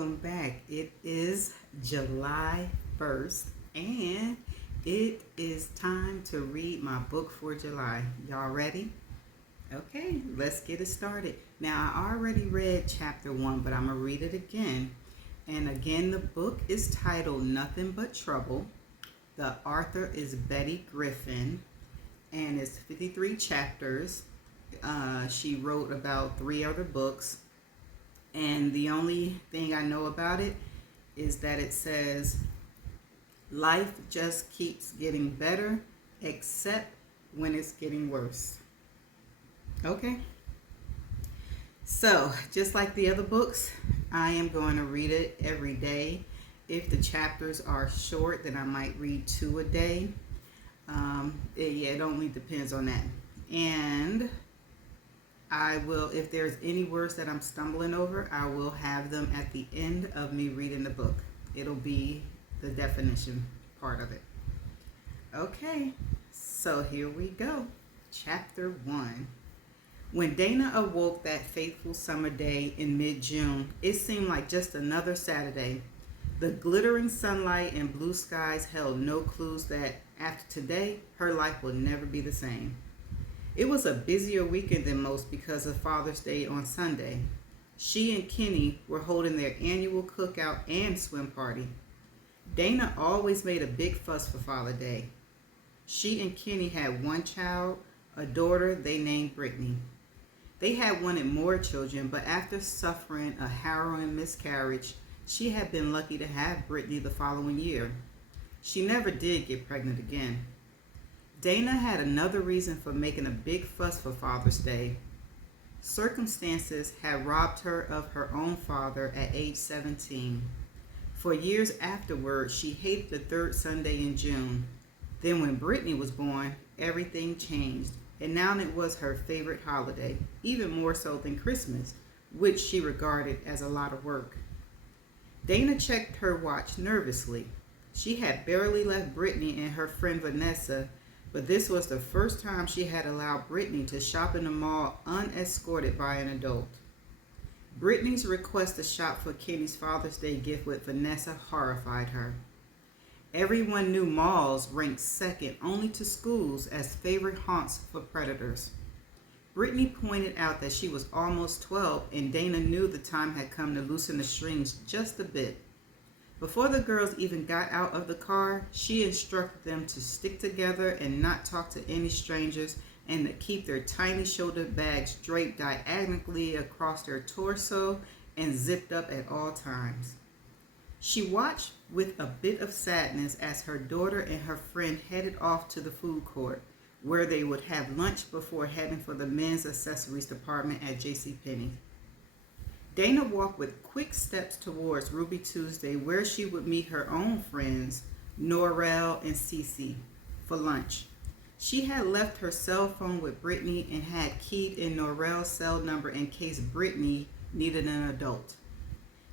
welcome back. It is July 1st and it is time to read my book for July. Y'all ready? Okay, let's get it started. Now, I already read chapter 1, but I'm going to read it again. And again, the book is titled Nothing But Trouble. The author is Betty Griffin and it's 53 chapters. She wrote about 3 other books. And the only thing I know about it is that it says, life just keeps getting better, except when it's getting worse. Okay? So, just like the other books, I am going to read it every day. If the chapters are short, then I might read 2 a day. It only depends on that. And I will, if there's any words that I'm stumbling over, I will have them at the end of me reading the book. It'll be the definition part of it. Okay, so here we go. Chapter 1. When Dana awoke that fateful summer day in mid-June, it seemed like just another Saturday. The glittering sunlight and blue skies held no clues that after today, her life will never be the same. It was a busier weekend than most because of Father's Day on Sunday. She and Kenny were holding their annual cookout and swim party. Dana always made a big fuss for Father's Day. She and Kenny had one child, a daughter they named Brittany. They had wanted more children, but after suffering a harrowing miscarriage, she had been lucky to have Brittany the following year. She never did get pregnant again. Dana had another reason for making a big fuss for Father's Day. Circumstances had robbed her of her own father at age 17. For years afterward, she hated the third Sunday in June. Then when Brittany was born, everything changed, and now it was her favorite holiday, even more so than Christmas, which she regarded as a lot of work. Dana checked her watch nervously. She had barely left Brittany and her friend Vanessa, but this was the first time she had allowed Brittany to shop in the mall unescorted by an adult. Brittany's request to shop for Kenny's Father's Day gift with Vanessa horrified her. Everyone knew malls ranked second only to schools as favorite haunts for predators. Brittany pointed out that she was almost 12 and Dana knew the time had come to loosen the strings just a bit. Before the girls even got out of the car, she instructed them to stick together and not talk to any strangers and to keep their tiny shoulder bags draped diagonally across their torso and zipped up at all times. She watched with a bit of sadness as her daughter and her friend headed off to the food court, where they would have lunch before heading for the men's accessories department at JCPenney. Dana walked with quick steps towards Ruby Tuesday, where she would meet her own friends, Norrell and Cece, for lunch. She had left her cell phone with Brittany and had keyed in Norrell's cell number in case Brittany needed an adult.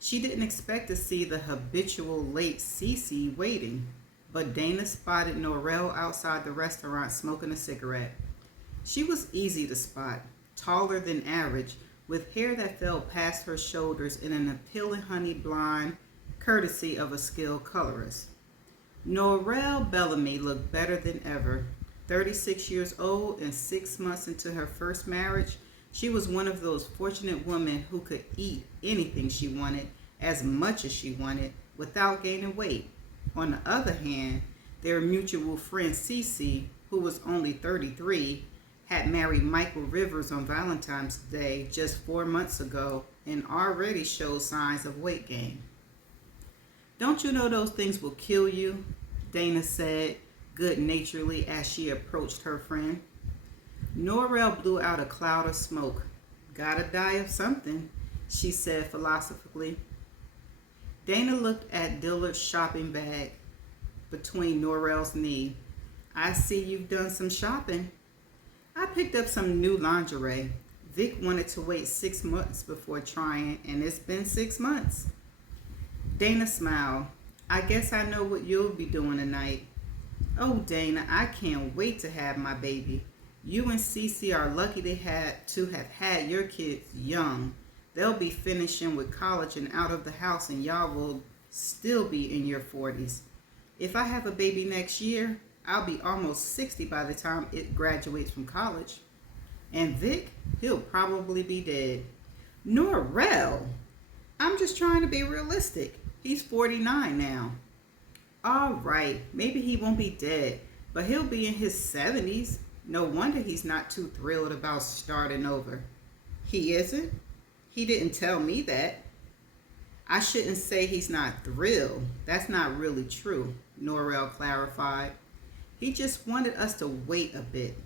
She didn't expect to see the habitual late Cece waiting, but Dana spotted Norrell outside the restaurant smoking a cigarette. She was easy to spot, taller than average, with hair that fell past her shoulders in an appealing honey blonde, courtesy of a skilled colorist. Norrell Bellamy looked better than ever. 36 years old and 6 months into her first marriage, she was one of those fortunate women who could eat anything she wanted, as much as she wanted, without gaining weight. On the other hand, their mutual friend Cece, who was only 33, had married Michael Rivers on Valentine's Day just 4 months ago and already showed signs of weight gain. "Don't you know those things will kill you?" Dana said good-naturedly as she approached her friend. Norrell blew out a cloud of smoke. "Gotta die of something," she said philosophically. Dana looked at Dillard's shopping bag between Norrell's knee. "I see you've done some shopping." "I picked up some new lingerie. Vic wanted to wait 6 months before trying, and it's been 6 months. Dana smiled. "I guess I know what you'll be doing tonight." "Oh, Dana, I can't wait to have my baby. You and Cece are lucky to have had your kids young. They'll be finishing with college and out of the house, and y'all will still be in your 40s. If I have a baby next year, I'll be almost 60 by the time it graduates from college. And Vic, he'll probably be dead. Norrell, I'm just trying to be realistic. He's 49 now. All right, maybe he won't be dead, but he'll be in his 70s. No wonder he's not too thrilled about starting over. He isn't? He didn't tell me that. I shouldn't say he's not thrilled. That's not really true, Norrell clarified. He just wanted us to wait a bit.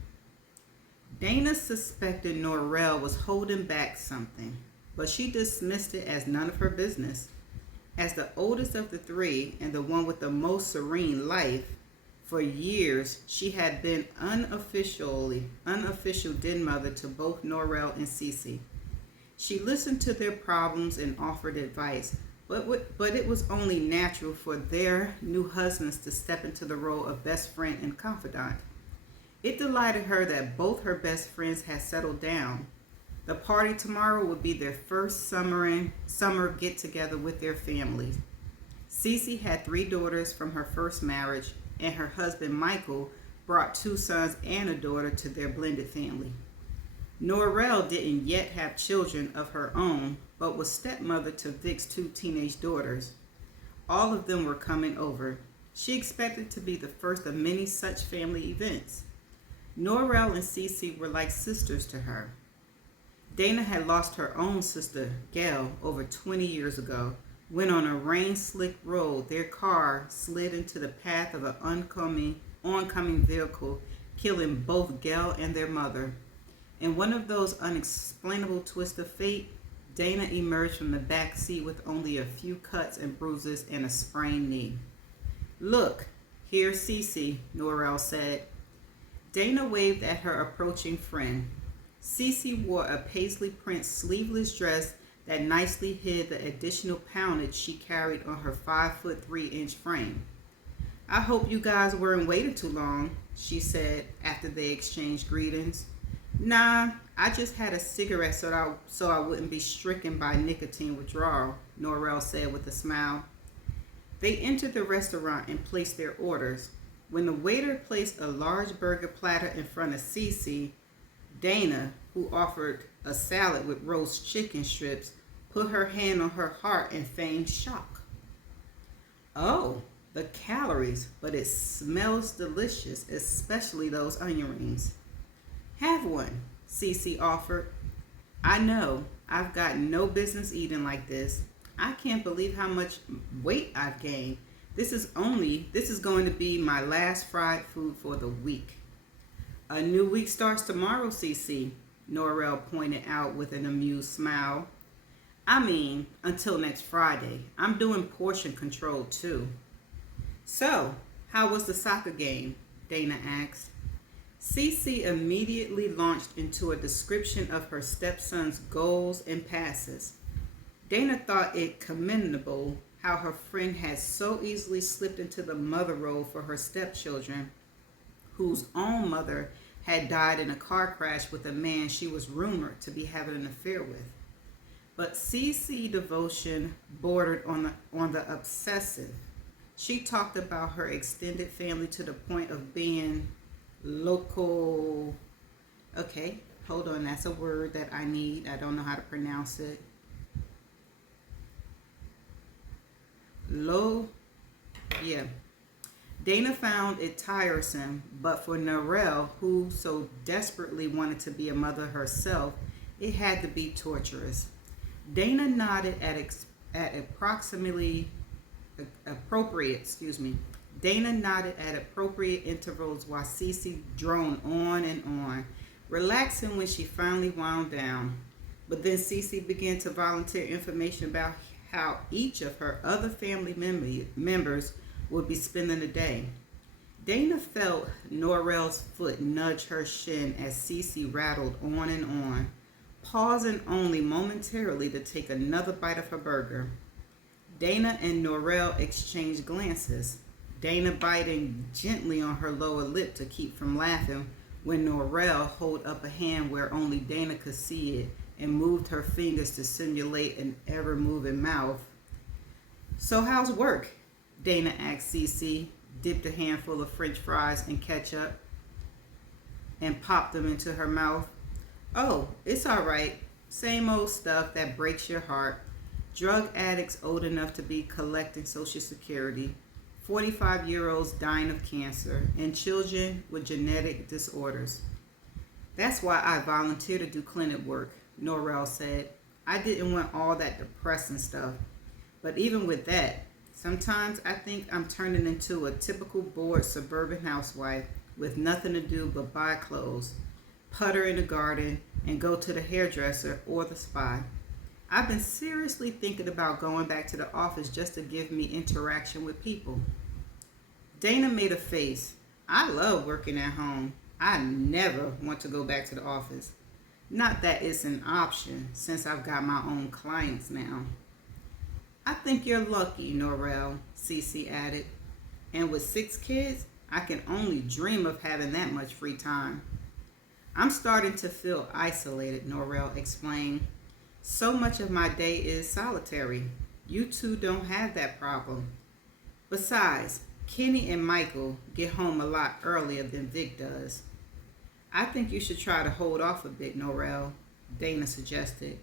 Dana suspected Norrell was holding back something, but she dismissed it as none of her business. As the oldest of the three and the one with the most serene life, for years she had been unofficial den mother to both Norrell and Cece. She listened to their problems and offered advice, but it was only natural for their new husbands to step into the role of best friend and confidant. It delighted her that both her best friends had settled down. The party tomorrow would be their first summer get-together with their families. Cece had 3 daughters from her first marriage, and her husband Michael brought 2 sons and a daughter to their blended family. Norrell didn't yet have children of her own, but was stepmother to Vic's 2 teenage daughters. All of them were coming over. She expected to be the first of many such family events. Norrell and Cece were like sisters to her. Dana had lost her own sister, Gail, over 20 years ago, when on a rain-slicked road their car slid into the path of an oncoming vehicle, killing both Gail and their mother. In one of those unexplainable twists of fate, Dana emerged from the back seat with only a few cuts and bruises and a sprained knee. "Look, here's Cece," Norrell said. Dana waved at her approaching friend. Cece wore a paisley print sleeveless dress that nicely hid the additional poundage she carried on her 5'3" frame. "I hope you guys weren't waiting too long," she said after they exchanged greetings. "Nah, I just had a cigarette so I wouldn't be stricken by nicotine withdrawal," Norrell said with a smile. They entered the restaurant and placed their orders. When the waiter placed a large burger platter in front of Cece, Dana, who offered a salad with roast chicken strips, put her hand on her heart and feigned shock. "Oh, the calories, but it smells delicious, especially those onion rings." "Have one," Cece offered. "I know, I've got no business eating like this. I can't believe how much weight I've gained. This is going to be my last fried food for the week." "A new week starts tomorrow, Cece," Norrell pointed out with an amused smile. "I mean, until next Friday. I'm doing portion control too." "So, how was the soccer game?" Dana asked. Cece immediately launched into a description of her stepson's goals and passes. Dana thought it commendable how her friend had so easily slipped into the mother role for her stepchildren, whose own mother had died in a car crash with a man she was rumored to be having an affair with. But Cece's devotion bordered on the obsessive. She talked about her extended family to the point of being local. Okay, hold on, that's a word that I need. I don't know how to pronounce it. Dana found it tiresome, but for Norrell, who so desperately wanted to be a mother herself, it had to be torturous. Dana nodded at appropriate intervals while Cece droned on and on, relaxing when she finally wound down. But then Cece began to volunteer information about how each of her other family members would be spending the day. Dana felt Norrell's foot nudge her shin as Cece rattled on and on, pausing only momentarily to take another bite of her burger. Dana and Norrell exchanged glances, Dana biting gently on her lower lip to keep from laughing when Norrell held up a hand where only Dana could see it, and moved her fingers to simulate an ever-moving mouth. So how's work? Dana asked Cece, dipped a handful of French fries and ketchup, and popped them into her mouth. Oh, it's all right. Same old stuff that breaks your heart. Drug addicts old enough to be collecting Social Security, 45-year-olds dying of cancer, and children with genetic disorders. That's why I volunteered to do clinic work, Norrell said. I didn't want all that depressing stuff. But even with that, sometimes I think I'm turning into a typical bored suburban housewife with nothing to do but buy clothes, putter in the garden, and go to the hairdresser or the spa. I've been seriously thinking about going back to the office just to give me interaction with people. Dana made a face. I love working at home. I never want to go back to the office. Not that it's an option since I've got my own clients now. I think you're lucky, Norrell, Cece added. And with 6 kids, I can only dream of having that much free time. I'm starting to feel isolated, Norrell explained. So much of my day is solitary. You two don't have that problem. Besides, Kenny and Michael get home a lot earlier than Vic does. I think you should try to hold off a bit, Norrell, Dana suggested.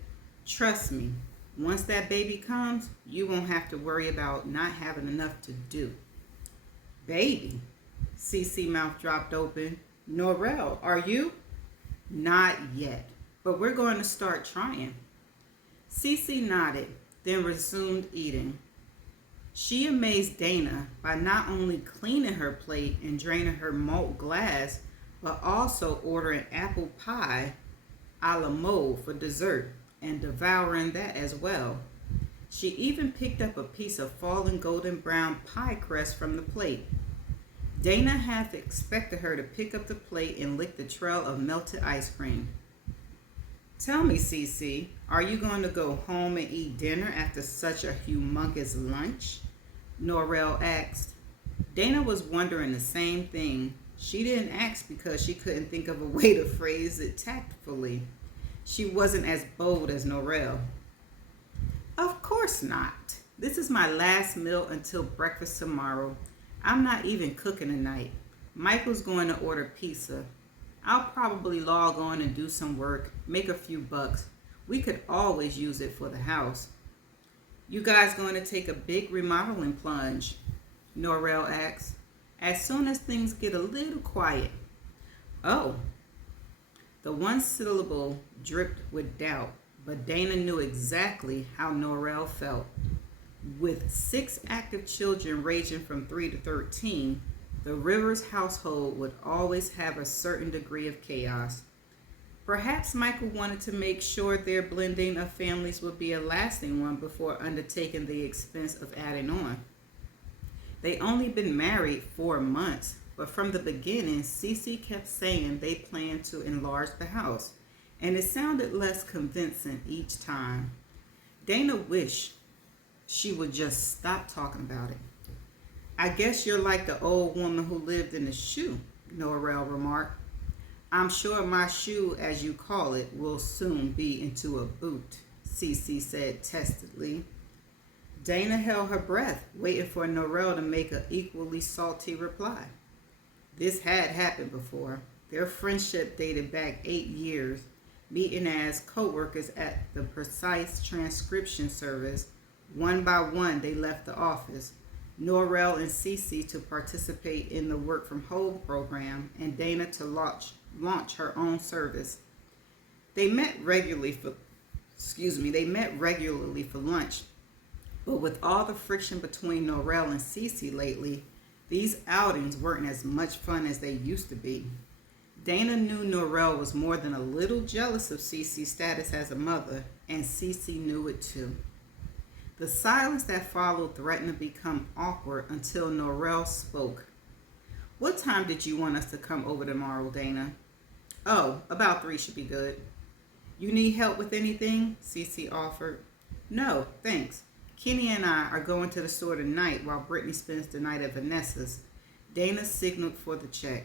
Trust me, once that baby comes, you won't have to worry about not having enough to do. Baby? Cece's mouth dropped open. Norrell, are you? Not yet, but we're going to start trying. Cece nodded, then resumed eating. She amazed Dana by not only cleaning her plate and draining her malt glass, but also ordering apple pie a la mode for dessert and devouring that as well. She even picked up a piece of fallen golden brown pie crust from the plate. Dana half expected her to pick up the plate and lick the trail of melted ice cream. Tell me, Cece, are you going to go home and eat dinner after such a humongous lunch? Norrell asked. Dana was wondering the same thing. She didn't ask because she couldn't think of a way to phrase it tactfully. She wasn't as bold as Norrell. Of course not. This is my last meal until breakfast tomorrow. I'm not even cooking tonight. Michael's going to order pizza. I'll probably log on and do some work, make a few bucks. We could always use it for the house. You guys going to take a big remodeling plunge? Norrell asked, as soon as things get a little quiet. Oh. The one syllable dripped with doubt, but Dana knew exactly how Norrell felt. With 6 active children ranging from 3 to 13, the Rivers household would always have a certain degree of chaos. Perhaps Michael wanted to make sure their blending of families would be a lasting one before undertaking the expense of adding on. They only been married 4 months, but from the beginning, Cece kept saying they planned to enlarge the house, and it sounded less convincing each time. Dana wished she would just stop talking about it. I guess you're like the old woman who lived in the shoe, Norrell remarked. I'm sure my shoe, as you call it, will soon be into a boot, Cece said testedly. Dana held her breath, waiting for Norrell to make an equally salty reply. This had happened before. Their friendship dated back 8 years, meeting as co-workers at the Precise Transcription Service. One by one, they left the office. Norrell and Cece to participate in the work from home program, and Dana to launch her own service. They met regularly for lunch, but with all the friction between Norrell and Cece lately, these outings weren't as much fun as they used to be. Dana knew Norrell was more than a little jealous of Cece's status as a mother, and Cece knew it too. The silence that followed threatened to become awkward until Norrell spoke. What time did you want us to come over tomorrow, Dana? Oh, about 3 should be good. You need help with anything? Cece offered. No, thanks. Kenny and I are going to the store tonight while Brittany spends the night at Vanessa's. Dana signaled for the check.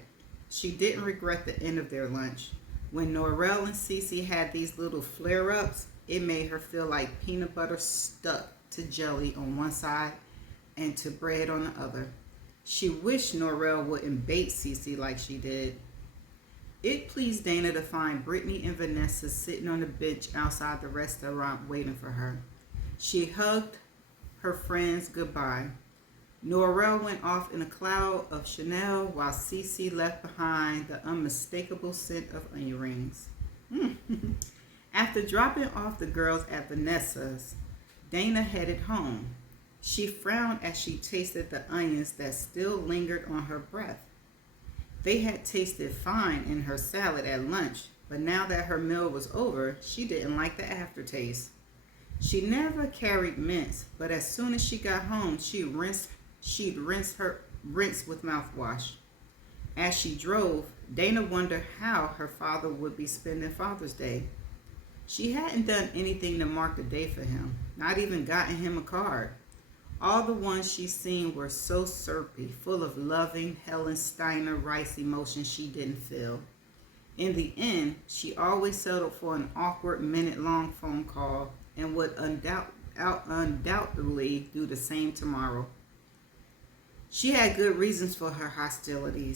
She didn't regret the end of their lunch. When Norrell and Cece had these little flare-ups, it made her feel like peanut butter stuck to jelly on one side and to bread on the other. She wished Norrell wouldn't bait Cece like she did. It pleased Dana to find Brittany and Vanessa sitting on the bench outside the restaurant waiting for her. She hugged her friends goodbye. Norrell went off in a cloud of Chanel while Cece left behind the unmistakable scent of onion rings. After dropping off the girls at Vanessa's, Dana headed home. She frowned as she tasted the onions that still lingered on her breath. They had tasted fine in her salad at lunch, but now that her meal was over, she didn't like the aftertaste. She never carried mints, but as soon as she got home, she'd rinse with mouthwash. As she drove, Dana wondered how her father would be spending Father's Day. She hadn't done anything to mark the day for him, not even gotten him a card. All the ones she'd seen were so syrupy, full of loving Helen Steiner rice emotions she didn't feel. In the end, she always settled for an awkward minute-long phone call and would undoubtedly do the same tomorrow. She had good reasons for her hostility,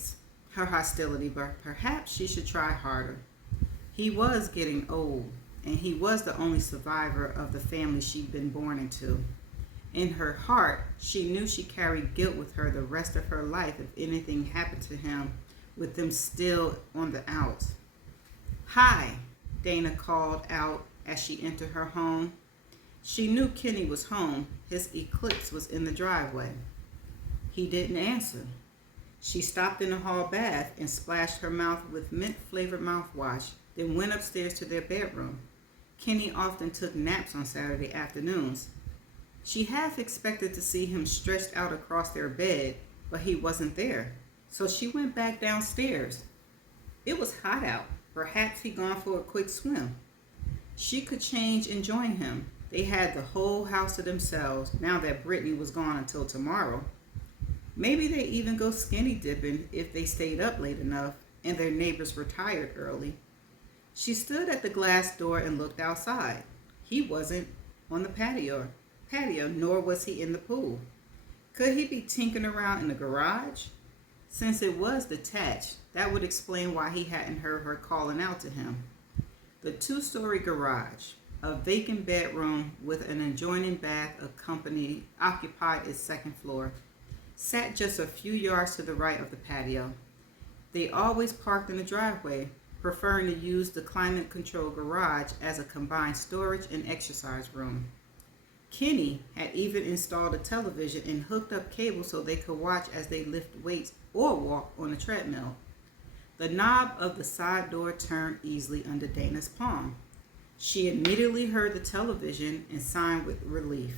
but perhaps she should try harder. He was getting old, and he was the only survivor of the family she'd been born into. In her heart, she knew she carried guilt with her the rest of her life if anything happened to him with them still on the outs. "Hi," Dana called out as she entered her home. She knew Kenny was home. His Eclipse was in the driveway. He didn't answer. She stopped in the hall bath and splashed her mouth with mint-flavored mouthwash, then went upstairs to their bedroom. Kenny often took naps on Saturday afternoons. She half expected to see him stretched out across their bed, but he wasn't there. So she went back downstairs. It was hot out. Perhaps he'd gone for a quick swim. She could change and join him. They had the whole house to themselves now that Brittany was gone until tomorrow. Maybe they'd even go skinny dipping if they stayed up late enough and their neighbors retired early. She stood at the glass door and looked outside. He wasn't on the patio, nor was he in the pool. Could he be tinkering around in the garage? Since it was detached, that would explain why he hadn't heard her calling out to him. The two-story garage, a vacant bedroom with an adjoining bath occupied its second floor, sat just a few yards to the right of the patio. They always parked in the driveway, preferring to use the climate-controlled garage as a combined storage and exercise room. Kenny had even installed a television and hooked up cable so they could watch as they lift weights or walk on a treadmill. The knob of the side door turned easily under Dana's palm. She immediately heard the television and sighed with relief.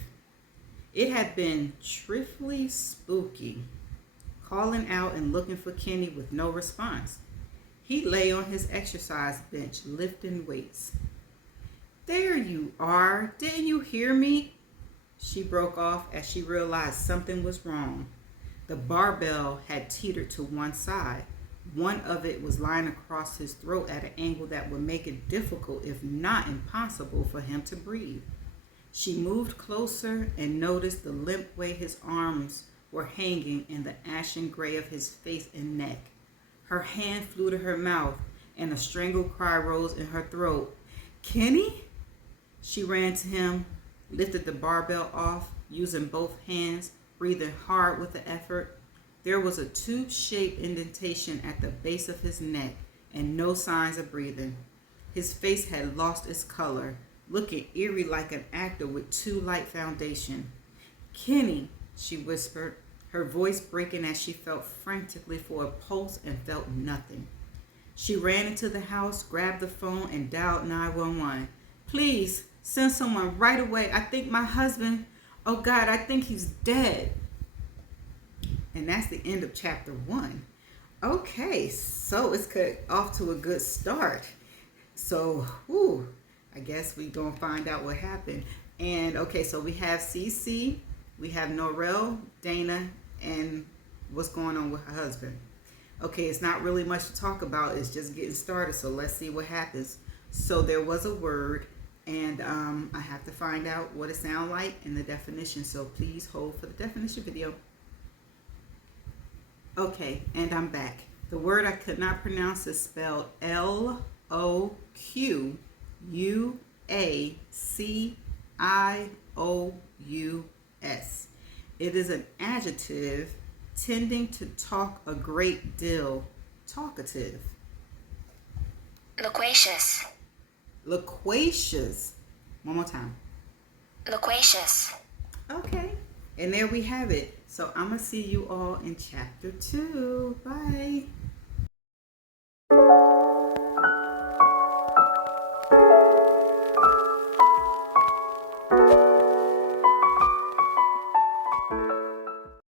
It had been truthfully spooky, calling out and looking for Kenny with no response. He lay on his exercise bench lifting weights. "There you are. Didn't you hear me?" She broke off as she realized something was wrong. The barbell had teetered to one side. One of it was lying across his throat at an angle that would make it difficult, if not impossible, for him to breathe. She moved closer and noticed the limp way his arms were hanging and the ashen gray of his face and neck. Her hand flew to her mouth and a strangled cry rose in her throat. "Kenny?" She ran to him, lifted the barbell off, using both hands, breathing hard with the effort. There was a tube-shaped indentation at the base of his neck and no signs of breathing. His face had lost its color, looking eerie like an actor with too light foundation. "Kenny," she whispered, her voice breaking as she felt frantically for a pulse and felt nothing. She ran into the house, grabbed the phone, and dialed 911. "Please, send someone right away. I think my husband, oh God, I think he's dead." And that's the end of chapter 1. Okay, so it's off to a good start. So, I guess we're going to find out what happened. And okay, so we have Cece, we have Norrell, Dana, and what's going on with her husband. Okay, it's not really much to talk about. It's just getting started. So let's see what happens. So there was a word, and I have to find out what it sounds like and the definition. So please hold for the definition video. Okay, and I'm back. The word I could not pronounce is spelled Loquacious. It is an adjective tending to talk a great deal. Talkative. Loquacious. Loquacious. One more time. Loquacious. Okay. And there we have it. So I'm going to see you all in chapter 2. Bye.